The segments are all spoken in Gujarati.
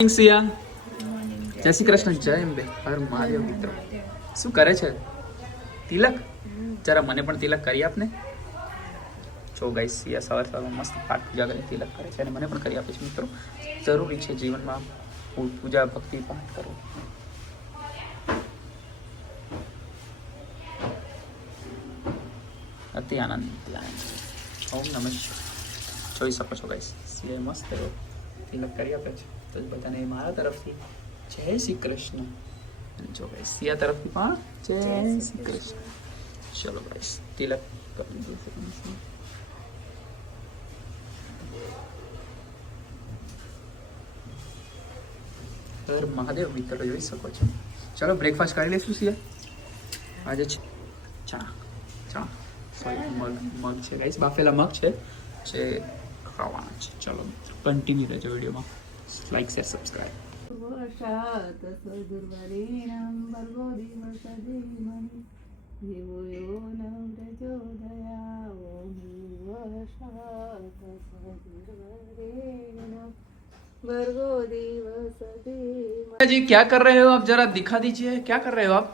સિયા જય શ્રી કૃષ્ણ જય અંબે હર મહાદેવ મિત્રો શું કરે છે તિલક જરા મને પણ તિલક કરી આપને જો ગાઈસ સિયા સવારમાં મસ્ત પાઠ પૂજા કરી તિલક કરે છે અને મને પણ કરી આપે છે મિત્રો જરૂરી છે જીવનમાં પૂજા ભક્તિ પાઠ કરવો અતિ આનંદ ઓમ નમઃ શિવાય જોઈ શકો છો ગાઈસ સિયા મસ્ત તિલક કરી આપે છે તો બધાને મારા તરફથી જય શ્રી કૃષ્ણ અને જો ગાઈસ સિયા તરફથી પણ જય શ્રી કૃષ્ણ ચલો ગાઈસ તિલક કરી દીધું હર મહાદેવ મિત્રો જોઈ શકો છો ચલો બ્રેકફાસ્ટ કરી લઈશું સિયા આજે ચા ચા સોરી મગ છે ગાઈસ બાફેલા મગ છે જે ખાવાના છે ચલો કન્ટિન્યુ રહેજો વિડીયોમાં લાઈક શેર સબસ્ક્રાઇબ વશાત સદુર્વરેણં ભર્ગો દિવસધીમહિ દેવો યો ન પ્રચોદયા ઓમ વશાત સદુર્વરેણં भर्गो दिवसधीमहि। जी क्या कर रहे हो आप जरा दिखा दीजिए क्या कर रहे हो आप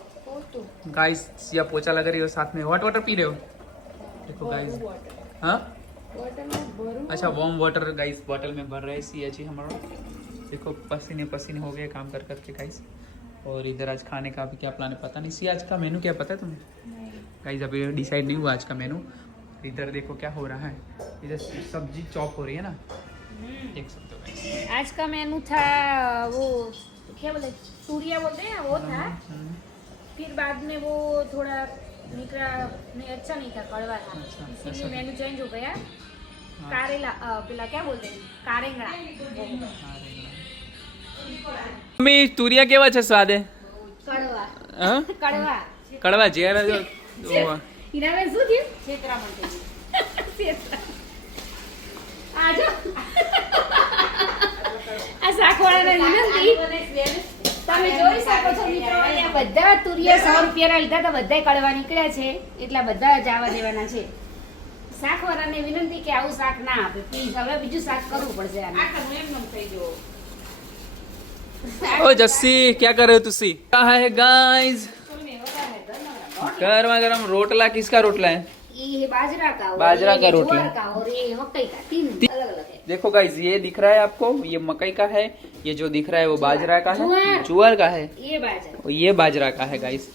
गाइस सिया पोछा लगा रही हो साथ में हॉट वाटर पी रहे हो देखो गाइस हाँ अच्छा वार्म वाटर गाइस बॉटल में भर रहे हैं सिया जी हमारा देखो पसीने पसीने हो गए काम कर करके गाइस और इधर आज खाने का भी क्या प्लान है पता नहीं सिया आज का मेनू क्या पता है तुम्हें गाइस अभी डिसाइड नहीं हुआ आज का मेनू इधर देखो क्या हो रहा है इधर सब्जी चॉप हो रही है ना देख सकते हो गाइस आज का मेनू था वो क्या बोले सूर्या बोलते हैं वो था फिर बाद में वो थोड़ा निकला नहीं अच्छा नहीं था कड़वा था इसीलिए मेनू चेंज हो गया कारेला पिला क्या बोलते हैं कारेंगड़ा मम्मी तुरिया केवा છે સ્વાદે કડવા હા કડવા કડવા જેરા જો ઇનામે શું થયું છેતરા મળતે છેતરા આજો આ સાખવાળાને વિનંતી તમે જોઈ શકો છો મિત્રો અહીંયા બધા તુરિયા 100 રૂપિયાના લીધા તો બધાય કડવા નીકળ્યા છે એટલા બધા જવા દેવાના છે શાકવાળાને વિનંતી કે આવું શાક ના આપે પ્લીઝ હવે બીજું શાક કરવું પડશે આને આ કરું એમ નમ થઈ ગયો ओ जस्सी क्या कर रहे हो तुसी क्या है गाइस गरमा गरम रोटला किसका रोटला है ये बाजरा का और बाजरा का ये रोटला ज्वार का और ये मकई का तीन अलग अलग है देखो गाइस ये दिख रहा है आपको ये मकई का है ये जो दिख रहा है वो बाजरा का है ज्वार का है ये बाजरा और ये बाजरा का है गाइस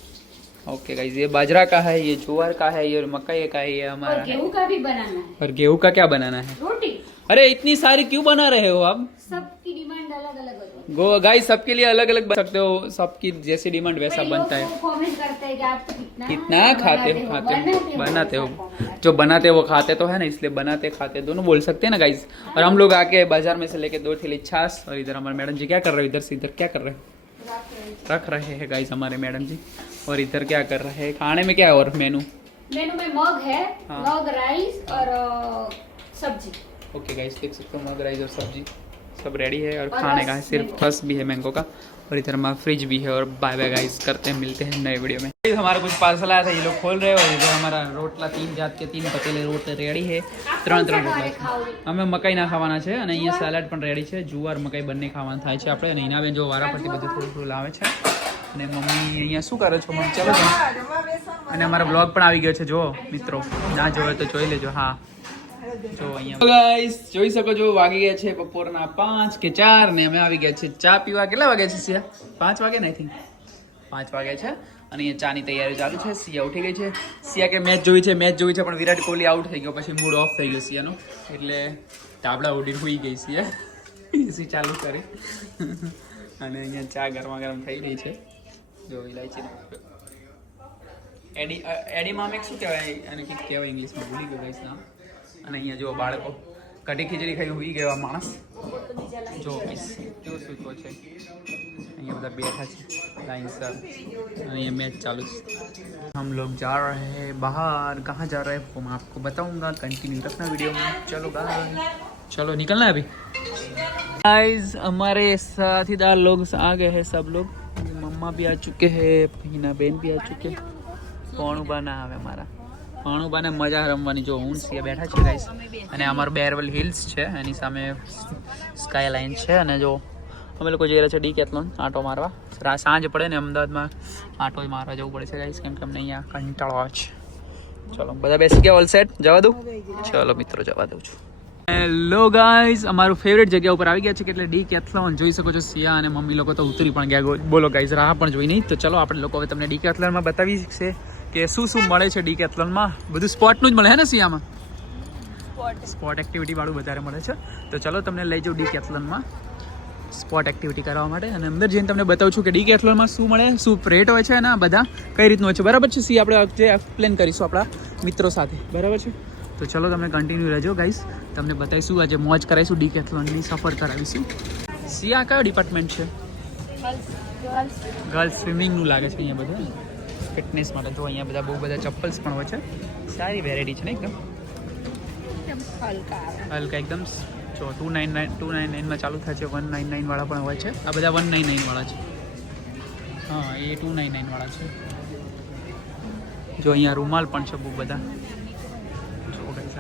ओके गाइस ये बाजरा का है ये ज्वार का है ये मकई का है ये और हमारा गेहूं का भी बनाना है और गेहूं का क्या बनाना है रोटी अरे इतनी सारी क्यों बना रहे हो आप सबकी डिमांड अलग अलग होती है गो गाइस सबके लिए अलग अलग बना सकते हो सबकी जैसी डिमांड वैसा बनता है कमेंट करते हैं कि आप कितना खाते हो बनाते हो जो बनाते हो वो खाते तो है ना इसलिए बनाते खाते दोनों बोल सकते हैं ना गाइस और हम लोग आके बाजार में से लेके 2 थैली छाछ और इधर हमारे मैडम जी क्या कर रहे हो इधर से इधर क्या कर रहे हो रख रहे हैं गाइस हमारे मैडम जी और इधर क्या कर रहे हैं खाने में क्या है और मेनू में मग है हाँ। मग राइस और सब्जी ओके गाइस देख सकते हो मग राइस और सब्जी सब रेडी है और खाने का है सिर्फ बस भी है मैंगो का और इधर हमारा फ्रिज भी है और बाय बाय गाइस करते हैं मिलते हैं नए वीडियो में हमारा कुछ पार्सल आया था ये लोग खोल रहे हो और इधर हमारा रोटला 3 जात के 3 पतेले रोट रेडी है 3 રોટલા અમે મકાઈ ના ખાવાના છે અને અહીંયા સલાડ પણ રેડી છે જુવાર મકાઈ બંને ખાવાના થાય છે આપણે અને એના બેન જો વારાફરતી બધું થોડું થોડું લાવે છે અને મમ્મી અહીંયા શું કરે છો મમ્મી ચાલો અને અમારો બ્લોગ પણ આવી ગયો છે જો મિત્રો ના જોવે તો જોઈ લેજો હા જો અહીંયા ગાઈસ જોઈ શકો છો વાગી ગયા છે બપોરના 5 કે 4 ને અમે આવી ગયા છે ચા પીવા કેટલા વાગ્યા છે સિયા 5 વાગે ને આઈ થિંક 5 વાગ્યા છે અને અહીંયા ચાની તૈયારી ચાલુ છે સિયા ઉઠી ગઈ છે સિયા કે મેચ જોઈ છે પણ વિરાટ કોહલી આઉટ થઈ ગયો પછી મૂડ ઓફ થઈ ગયો સિયાનો એટલે ટાબડા ઉડીને હોઈ ગઈ સિયા એસી ચાલુ કરી અને અહીંયા ચા ગરમા ગરમ થઈ રહી છે જો ઇલાયચી એડીમાં એક શું કહેવાય અને કંઈક કહેવાય ઇંગ્લિશમાં ભૂલી ગયો ગાઈસ નામ અને અહીંયા જો બાળકો કઢી ખીચડી ખાઈ હોઈ ગયો માણસ જો કેવો સૂતો છે અહીંયા બધા બેઠા છે લાઈનસર અને ये मैच चालू है हम लोग जा रहे हैं बाहर कहाँ जा रहे हैं वो मैं आपको बताऊंगा कंटिन्यू रखना वीडियो में चलो गाइस चलो निकलना है अभी गाइस हमारे साथीदार लोग आ गए हैं सब लोग मम्मा भी आ चुके हैं हीना बहन भी आ चुके हैं कौन बना है हमारा પાણુબાને મજા રમવાની જો હું સિયા બેઠા છે ગાઈસ અને અમારું બેરવલ હિલ્સ છે એની સામે સ્કાય લાઇન છે અને જો અમે લોકો જઈ રહ્યા છે ડીકેથલોન આંટો મારવા. સાંજ પડે ને અમદાવાદમાં આંટો મારવા જવું પડે છે ગાઈસ, કેમ કે અમને અહીંયા કંટાળો આવે છે. ચલો બધા બેસી ગયા, ઓલ સેટ, જવા દઉં? ચલો મિત્રો જવા દઉં છું. હેલો ગાઈઝ, અમારું ફેવરેટ જગ્યા ઉપર આવી ગયા છે કે એટલે ડીકેથલોન. જોઈ શકો છો સિયા અને મમ્મી લોકો તો ઉતરી પણ ગયા. બોલો ગાઈઝ, રાહ પણ જોઈ નહીં. તો ચલો આપણે લોકો હવે તમને ડીકેથલોનમાં બતાવી છે કે શું શું મળે છે ડીકેથલોનમાં. બધું સ્પોર્ટનું જ મળે હે ને સિયામાં? સ્પોર્ટ એક્ટિવિટી વાળું વધારે મળે છે. તો ચલો તમને લઈ જાઉં ડીકેથલોનમાં સ્પોર્ટ એક્ટિવિટી કરવા માટે, અને અંદર જઈને તમને બતાવું છું કે ડીકેથલોનમાં શું મળે, શું રેટ હોય છે અને બધા કઈ રીતનું હોય છે. બરાબર છે સી? આપણે એક્સપ્લેન કરીશું આપણા મિત્રો સાથે. બરાબર છે? તો ચલો તમે કન્ટિન્યુ રહેજો ગાઈસ, તમને બતાવીશું આજે મોજ કરાવીશું, ડીકેથલોનની સફર કરાવીશું. સિયા કયો ડિપાર્ટમેન્ટ છે? ગર્લ્સ સ્વિમિંગનું લાગે છે અહીંયા બધું ફિટનેસ માટે. તો અહીંયા બધા બહુ બધા ચપ્પલ્સ પણ હોય છે, સારી વેરાયટી છે ને એકદમ હલકા એકદમ. જો 299 ચાલુ થાય છે, 199 વાળા પણ હોય છે. આ બધા 199 વાળા છે. હા, એ 299 વાળા છે. જો અહીંયા રૂમાલ પણ છે બહુ બધા.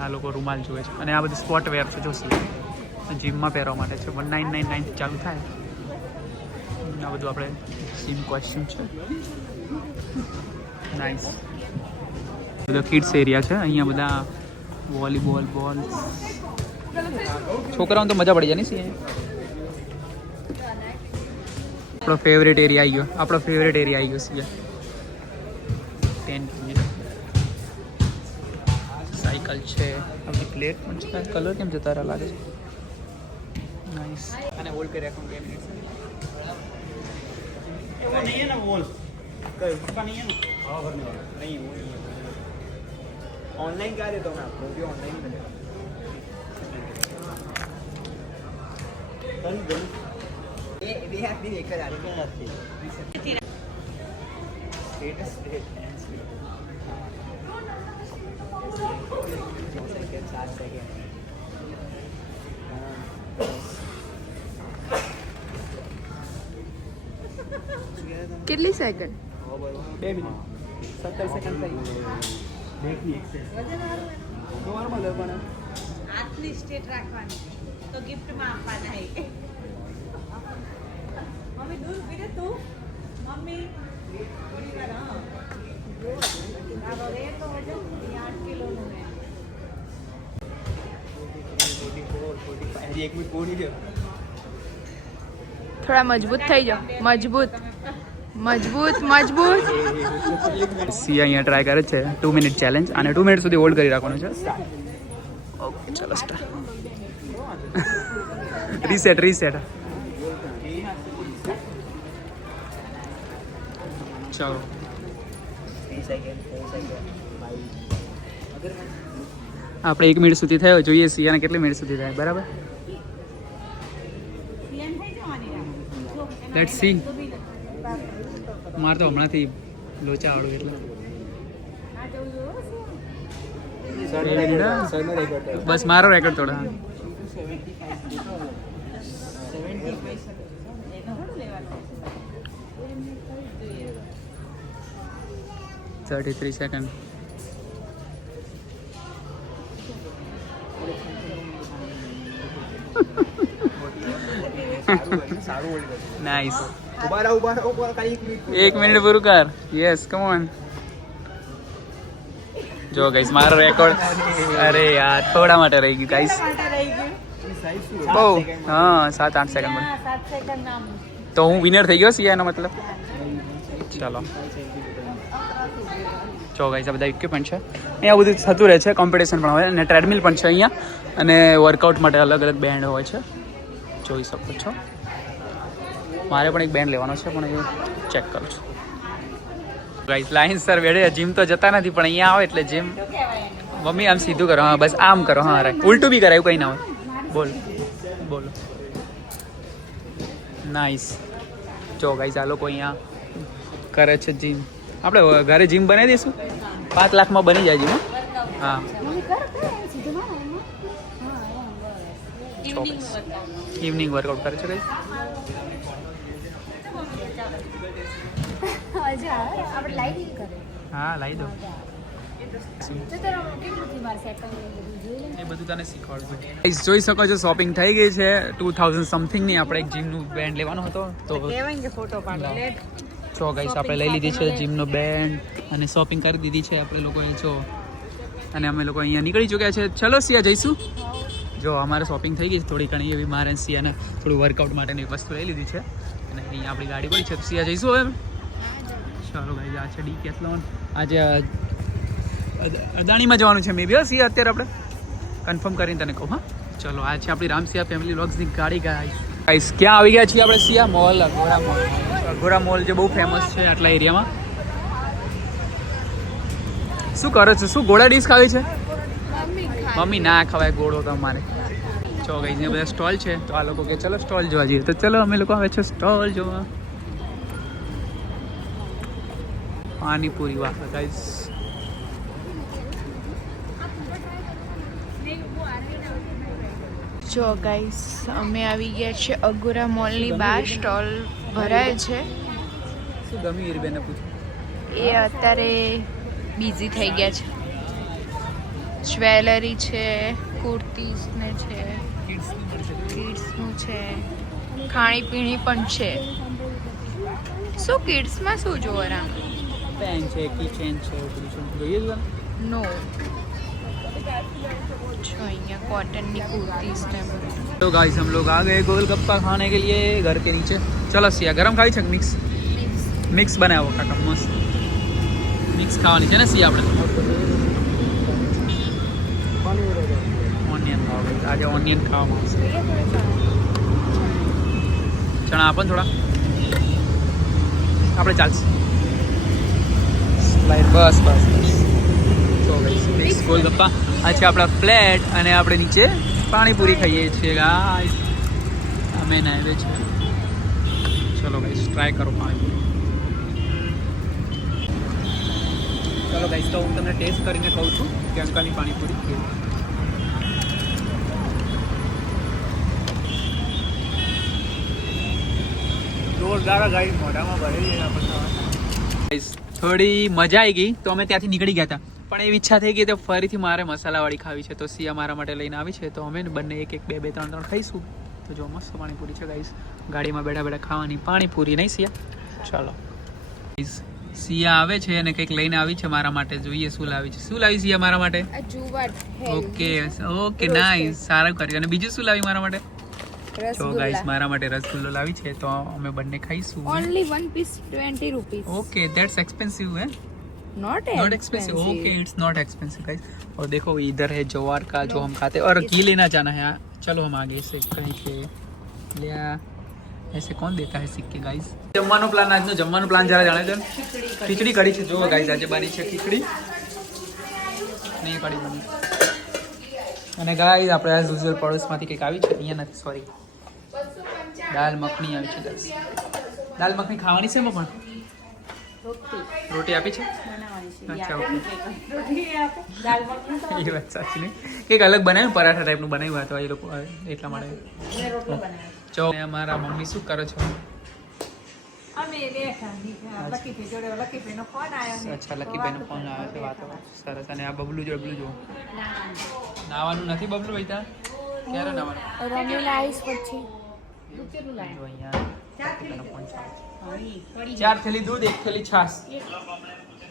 આ લોકો રૂમાલ જોવે છે, અને આ બધું સ્પોર્ટ વેર છે. જો જીમમાં પહેરવા માટે છે. 1999 ચાલુ થાય. આ બધું આપણે જીમ કોસ્ચ્યુમ છે. નાઇસ. બધો કિડ્સ એરિયા છે. અહીંયા બધા વોલીબોલ, બોલ, છોકરાઓને તો મજા પડી જાય ને સી. આપણો ફેવરેટ એરિયા આવી ગયો સી. 10 સાયકલ છે. આપણી પ્લેટ પણ છે. કલર કેમ જતા રહ્યા લાગે છે. નાઇસ. અને હોલ્ડ કરી રાખો 2 મિનિટ. वो नहीं है ना वॉल उसका नहीं है ना हाँ भरने वाला नहीं वो ऑनलाइन क्या देता हूँ मैं आपको भी ऑनलाइन ही मिलेगा ये भी देखा जा रही है स्टेटस डेट सेकंड 7 सेकंड કેટલી સેકન્ડ? 2 મિનિટ 17 સેકન્ડ થઈ. દેખી એક્સેસ નોર્મલ હે પણ આટલી સ્ટેટ રાખવાની તો ગિફ્ટમાં આપવાના હે. મમ્મી દૂધ પીરે તું મમ્મી થોડી વાર હા આ રે તો વજન 8 કિલોનું હે 44 45 એક મિનિટ બોલી દે. થોડા મજબૂત થઈ જાઓ. મજબૂત સિયા અહીંયા ટ્રાય કરે છે 2 મિનિટ ચેલેન્જ, અને 2 મિનિટ સુધી હોલ્ડ કરી રાખવાનું છે. ઓકે ચલો સ્ટાર્ટ. રીસેટ ચલો. આપણે 1 મિનિટ સુધી થયો, જોઈએ સિયાને કેટલી મિનિટ સુધી થાય. બરાબર, લેટ્સ સી. મારે તો હમણાંથી લોચા વાળું એટલે બસ મારો રેકોર્ડ થોડા 33 સેકન્ડ. નાઇસ. 1 મિનિટ પૂરું કર. Yes come on. જો ગાઈસ મારો રેકોર્ડ, અરે યાર થોડા માટે રહી ગયું ગાઈસ. બહુ હા 7-8 સેકન્ડ. તો હું વિનર થઈ ગયો સિયા એનો મતલબ. ચાલો જો ગાઈસ આ બધા ઇક્વિપમેન્ટ છે. અહીંયા બધું થતું રહે છે, કોમ્પિટિશન પણ હોય, અને ટ્રેડમિલ પણ છે અહીંયા, અને વર્કઆઉટ માટે અલગ અલગ બેન્ડ હોય છે. જોઈ શકો છો. મારે પણ એક બેન્ડ લેવાનો છે, પણ એ ચેક કરું છું. ગાઈસ લાઈન સર વેડે જીમ તો જતા નથી, પણ અહીંયા આવે એટલે જીમ. મમ્મી આમ સીધું કરો, હા બસ આમ કરો. હા રાઈટ, ઉલટું બી કરાયું, કંઈ ના હોય. બોલો. નાઇસ. જો ગાઈસ આ લોકો અહીંયા કરે છે જીમ. આપણે ઘરે જીમ બનાવી દઈશું, 5 લાખમાં બની જાય જીમ. હા ઇવનિંગ વર્કઆઉટ કરે છે ગાઈસ. હા લાવી દો. એ બધું તને શીખવાડું. ગાઈસ જોઈ શકો છો શોપિંગ થઈ ગઈ છે 2000 સમથિંગ ની. આપણે એક જીમનું બેન્ડ લેવાનો હતો તો કહેવાય કે ફોટો પાડો લે જો ગાઈસ આપણે લઈ લીધી છે જીમનો બેન્ડ અને શોપિંગ કરી દીધી છે આપણે લોકોએ જો. અને અમે લોકો અહીંયા નીકળી ચૂક્યા છે. ચલો સિયા જઈશું. જો અમારે શોપિંગ થઈ ગઈ છે થોડી ઘણી એવી. મારે સિયાને થોડું વર્કઆઉટ માટેની વસ્તુ લઈ લીધી છે અને અહીંયા આપણી ગાડી પડી છે તો સિયા જઈશું હવે. ચાલો ભાઈ આ છે ડીકેથલોન. આજે અદાણીમાં જવાનું છે મે બી સિયા અત્યારે આપણે કન્ફર્મ કરીને તને કહું. હા ચલો આ છે આપણી રામસિયા ફેમિલી વ્લોગ્સની ગાડી. ગાઈસ ક્યાં આવી ગયા છીએ આપણે? સિયા mall, Aghora mall. Aghora mall જે બહુ ફેમસ છે આટલા એરિયામાં. શું કરે છે? શું ગોળા ડીશ ખાવી છે? મમ્મી ના ખવાય ગોળો તમારે. જો ગાઈસ ને બધા સ્ટોલ છે તો આ લોકો કે ચલો સ્ટોલ જોવા જઈએ તો ચલો અમે લોકો આવે છે સ્ટોલ જોવા. પાણીપુરી વાહ ગાઈસ. જો ગાઈસ અમે આવી ગયા છે અઘોરા મોલની બહાર. સ્ટોલ ભરાય છે. શું ગમી હીરબેને પૂછ્યું? એ અત્યારે બિઝી થઈ ગયા છે. જ્વેલરી છે, કુર્તીઝ ને છે, કિડ્સનું છે, ખાણીપીણી પણ છે. શું કિડ્સમાં શું જોવા? પેન છે, કી ચેન છે, જોઈએ જ નો जो અહીંયા कॉटन कुर्तीज ने तो गाइस हम लोग आ गए गोलगप्पा खाने के लिए घर के नीचे. चलो सिया गरम खाई છે મિક્સ મિક્સ બનાવો કાકા મસ્ત મિક્સ ખાવાની છે ને સિયા આપણે. ઓનિયન ખાવા આજે ઓનિયન ખાવામાં આવશે. ચણા આપો ને થોડા આપણે ચાલશે. સ્લાઈડ બસ બસ બસ. તો ગાઈસ મિક્સ ગોલગપ્પા આ છે આપણા ફ્લેટ અને આપણે નીચે પાણીપુરી ખાઈએ છીએ ગાઈસ. અમે નાવે છે. ચલો ગાઈસ ટ્રાય કરો પાણીપુરી. ચલો ગાઈસ તો હું તમને ટેસ્ટ કરીને કહું છું કે અંકલની પાણીપુરી કેવી. જોરદાર ગાઈસ મોઢામાં ભરી ગાઈસ. થોડી મજા આવી ગઈ તો અમે ત્યાંથી નીકળી ગયા હતા પણ એવી ઈચ્છા થઈ ગઈ તો ફરીથી મારે મસાલાવાળી ખાવી છે તો સિયા મારા માટે લઈને આવી છે તો અમે બંને એક એક બે બે ત્રણ ત્રણ ખાઈશું. તો જો મસ્ત પાણીપુરી છે ગાઈસ. ગાડીમાં બેઠા બેઠા ખાવાની પાણીપુરી નહીં સિયા. ચાલો ગાઈસ સિયા આવે છે અને કંઈક લઈને આવી છે મારા માટે. જોઈએ શું લાવી છે. શું લાવી સિયા મારા માટે? ઓકે ઓકે નાઈસ સારું કર્યું. અને બીજું શું લાવી મારા માટે? જો ગાઈસ મારા માટે રસગુલ્લો લાવી છે તો અમે બંને ખાઈશું. Only 1 piece 20 rupees. Okay that's expensive है. Not expensive. Okay it's not expensive guys. और देखो इधर है जवार का जो हम खाते हैं और घी लेना जाना है. चलो हम आगे से कहीं पे लिया. ऐसे कौन देता है सिक्के गाइस. જમવાનો પ્લાન આજનો જમવાનો પ્લાન જરા જાણે તો ખીચડી કઢી છે. જો ગાઈસ આજે બની છે ખીચડી ને કઢી બની. અને ગાઈસ આપણે આ યુઝ્યુઅલ પડોશમાંથી કંઈક આવી છે. અહીંયા નથી સોરી દાલ મખની આવી છે ગાઈસ. દાલ મખની ખાવાની છે પણ રોટી આપી છે. અચ્છા ઓકે એ વાત સાચી નહીં. કંઈક અલગ બનાવ્યું પરાઠા ટાઈપનું બનાવ્યું હતું એ લોકો એટલા માટે. ચો અમારા મમ્મી શું કરે છે? અમે બેઠા લકીભાઈ જોડે લકીભાઈનો ફોન આવ્યો. અચ્છા લકીભાઈનો ફોન આવ્યો છે. વાતો સરસ. અને આ બબલું જો નાવાનું નથી બબલું ભાઈ ત્યાં ક્યારે નાવાનું? રમીને આવીશ પછી. જો અહીંયા લકીભાઈનો ફોન ચાલે છે. 4 થેલી દૂધ 1 થેલી છાશ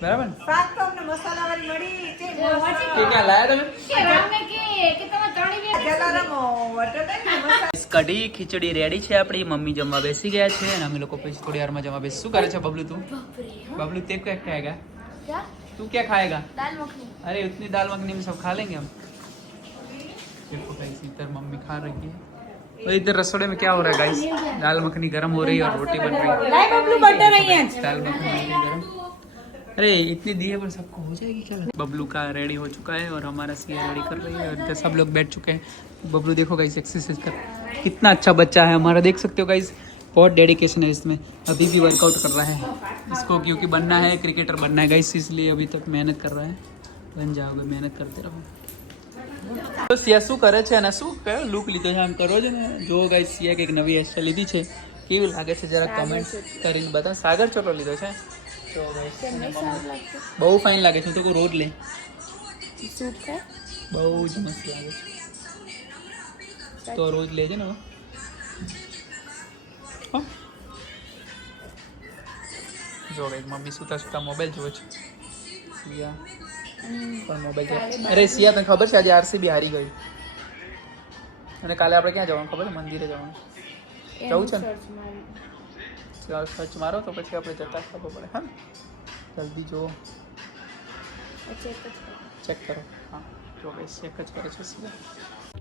બરાબર ને? શાક તો અમને મસાલાવાળી મળી તે કે ક્યાં લાયા તમે? જલારામો વટો ને મસાલા કઢી ખીચડી રેડી છે આપણી. મમ્મી જમવા બેસી ગયા છે અને અમે લોકો પછી થોડી વારમાં જમવા બેસી. શું કરે છે બબલુ તું? बबलू तेरे क्या खाएगा? क्या? तू क्या खाएगा? दाल मखनी. अरे उतनी दाल मखनी में सब खा लेंगे हम. देखो गाइस इधर मम्मी खा रही है और इधर रसोड़े में क्या हो रहा है गाइस? दाल मखनी गर्म हो रही है और रोटी बन रही है. લાઈ બબલુ બટર અહીંયા જ. दाल मखनी गर्म. अरे इतनी दिए पर सबको हो जाएगी क्या? बबलू का रेडी हो चुका है और हमारा सिया रेडी कर रही है और इधर सब लोग बैठ चुके हैं. बबलू देखो गाइस एक्सरसाइज कर कितना अच्छा बच्चा है हमारा. देख सकते हो गाइस बहुत डेडिकेशन है इसमें. अभी भी वर्कआउट कर रहा है इसको क्योंकि बनना है क्रिकेटर बनना है गाइस इसलिए अभी तक मेहनत कर रहा है. बन जाओगे मेहनत करते रहो. તો સિયા શું કરે છે અને શું કયો લુક લીધો છે આમ કરો છો ને. જો ગાઈસ સિયા કંઈક નવી હેરસ્ટાઈલ લીધી છે કેવી લાગે છે જરા કમેન્ટ કરીને બતાવો. સાગર ચોટો લીધો છે તો જો guys, કેમ અને નહીં સારું લાગતું બહુ ફાઇન લાગે છે. તો કોઈ રોજ લે, સૂટ થાય બહુ જ મસ્ત લાગે છે. તો રોજ લેજે ને હવે. હો. જો guys, મમ્મી સુતા સુતા મોબાઈલ જોવે છે. સિયા પણ મોબાઈલ છે. અરે સિયા, તને ખબર છે આજે આરસીબી હારી ગઈ, અને કાલે આપણે ક્યાં જવાનું ખબર છે? મંદિરે જવાનું. જવું છે ને? સર્ચ મારી સર્ચ મારો તો પછી આપણે જતા ખબર પડે. હા, જલ્દી જો, ચેક જ કરો. ચેક કરો. હા, જો guys, ચેક જ કરે છે સિયા.